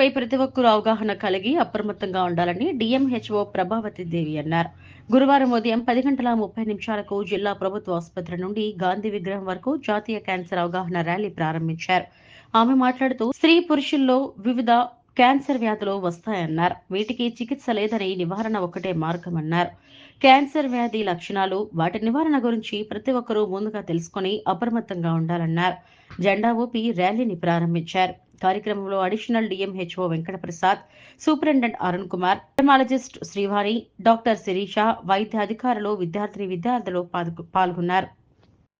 పై ప్రతి ఒక్కరూ అవగాహన కలిగి అప్రమత్తంగా ఉండాలని డిఎంహెచ్ఓ ప్రభావతి దేవి అన్నారు. గురువారం ఉదయం పది గంటల ముప్పై నిమిషాలకు జిల్లా ప్రభుత్వ ఆసుపత్రి నుండి గాంధీ విగ్రహం వరకు జాతీయ క్యాన్సర్ అవగాహన ర్యాలీ ప్రారంభించారు. ఆమె మాట్లాడుతూ స్త్రీ పురుషుల్లో వివిధ క్యాన్సర్ వ్యాధులు వస్తాయన్నారు. వీటికి చికిత్స లేదని నివారణ ఒకటే మార్గమన్నారు క్యాన్సర్ వ్యాధి లక్షణాలు వాటి నివారణ గురించి ప్రతి ఒక్కరూ ముందుగా తెలుసుకుని అప్రమత్తంగా ఉండాలన్నారు. జెండా ఊపి ర్యాలీని ప్రారంభించారు. కార్యక్రమంలో additional DMHO Venkataprasad superintendent Arun Kumar dermatologist Srivani doctor Sirisha వైద్య అధికారులు విద్యార్థిని విద్యార్థులు పాల్గొ- పాల్గొన్నారు.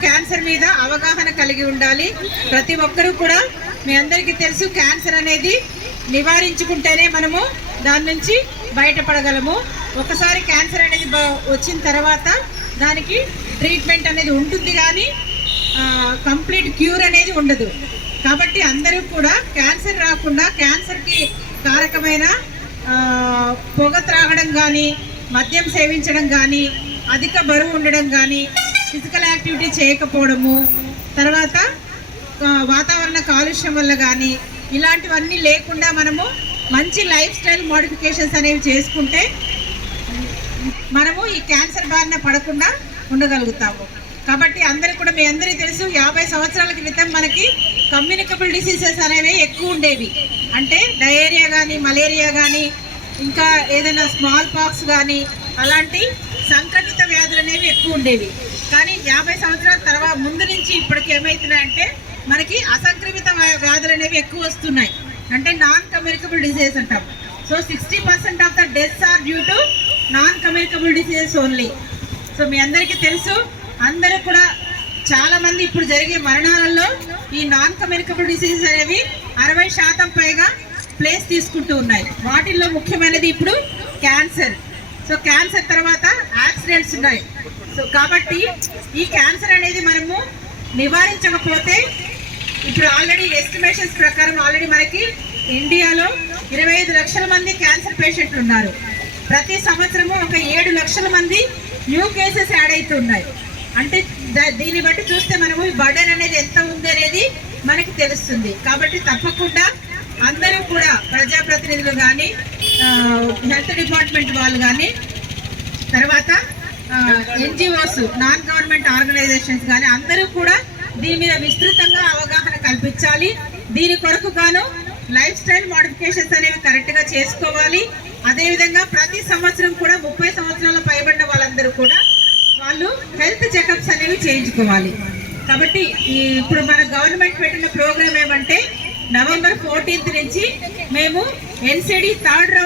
క్యాన్సర్ మీద అవగాహన కలిగి ఉండాలి. ప్రతి ఒక్కరూ కూడా మీ అందరికీ తెలుసు క్యాన్సర్ అనేది నివారించుకుంటేనే మనము దాని నుంచి బయటపడగలము. ఒకసారి క్యాన్సర్ అనేది వచ్చిన తర్వాత దానికి ట్రీట్మెంట్ అనేది ఉంటుంది కానీ కంప్లీట్ క్యూర్ అనేది ఉండదు. కాబట్టి అందరూ కూడా క్యాన్సర్ రాకుండా క్యాన్సర్కి కారకమైన పొగ త్రాగడం కానీ మద్యం సేవించడం కానీ అధిక బరువు ఉండడం కానీ ఫిజికల్ యాక్టివిటీ చేయకపోవడము తర్వాత వాతావరణ కాలుష్యం వల్ల కానీ ఇలాంటివన్నీ లేకుండా మనము మంచి లైఫ్ స్టైల్ మోడిఫికేషన్స్ అనేవి చేసుకుంటే మనము ఈ క్యాన్సర్ బారిన పడకుండా ఉండగలుగుతాము. కాబట్టి అందరికి కూడా మీ అందరికీ తెలుసు యాభై సంవత్సరాల క్రితం మనకి కమ్యూనికబుల్ డిసీజెస్ అనేవి ఎక్కువ ఉండేవి. అంటే డయేరియా కానీ మలేరియా కానీ ఇంకా ఏదైనా స్మాల్ పాక్స్ కానీ అలాంటి సంక్రమిత వ్యాధులు అనేవి ఎక్కువ ఉండేవి. కానీ యాభై సంవత్సరాల తర్వాత ముందు నుంచి ఇప్పటికి ఏమవుతున్నాయంటే మనకి అసంక్రమిత వ్యా- వ్యాధులు అనేవి ఎక్కువ వస్తున్నాయి. అంటే నాన్ కమ్యూనికబుల్ డిసీజెస్ అంటాం. So sixty percent of the deaths are due to non communicable diseases only so మీ అందరికీ తెలుసు అందరూ కూడా చాలా మంది ఇప్పుడు జరిగే మరణాలలో ఈ నాన్ కమ్యూనికబుల్ డిసీజెస్ అనేవి అరవై శాతం పైగా ప్లేస్ తీసుకుంటూ ఉన్నాయి. వాటిల్లో ముఖ్యమైనది ఇప్పుడు క్యాన్సర్. సో క్యాన్సర్ తర్వాత యాక్సిడెంట్స్ ఉన్నాయి. సో కాబట్టి ఈ క్యాన్సర్ అనేది మనము నివారించకపోతే ఇప్పుడు ఆల్రెడీ ఎస్టిమేషన్స్ ప్రకారం ఆల్రెడీ మనకి ఇండియాలో ఇరవై ఐదు లక్షల మంది క్యాన్సర్ పేషెంట్లు ఉన్నారు. ప్రతి సంవత్సరము ఒక ఏడు లక్షల మంది న్యూ కేసెస్ యాడ్ అవుతున్నాయి అంటే దీన్ని బట్టి చూస్తే మనము ఈ బర్డెన్ అనేది ఎంత ఉంది అనేది మనకి తెలుస్తుంది. కాబట్టి తప్పకుండా అందరూ కూడా ప్రజాప్రతినిధులు కానీ హెల్త్ డిపార్ట్మెంట్ వాళ్ళు కానీ తర్వాత ఎన్జిఓస్ నాన్ గవర్నమెంట్ ఆర్గనైజేషన్స్ కానీ అందరూ కూడా దీని మీద విస్తృతంగా అవగాహన కల్పించాలి. దీని కొరకు గాను లైఫ్ స్టైల్ మోడిఫికేషన్స్ అనేవి కరెక్ట్గా చేసుకోవాలి. అదేవిధంగా ప్రతి సంవత్సరం కూడా ముప్పై సంవత్సరాల పైబడిన వాళ్ళందరూ కూడా వాళ్ళు హెల్త్ చెకప్స్ అనేవి చేయించుకోవాలి. కాబట్టి ఇప్పుడు మన గవర్నమెంట్ పెట్టిన ప్రోగ్రామ్ ఏమంటే నవంబర్ ఫోర్టీన్త్ నుంచి మేము ఎన్సిడి థర్డ్ రౌండ్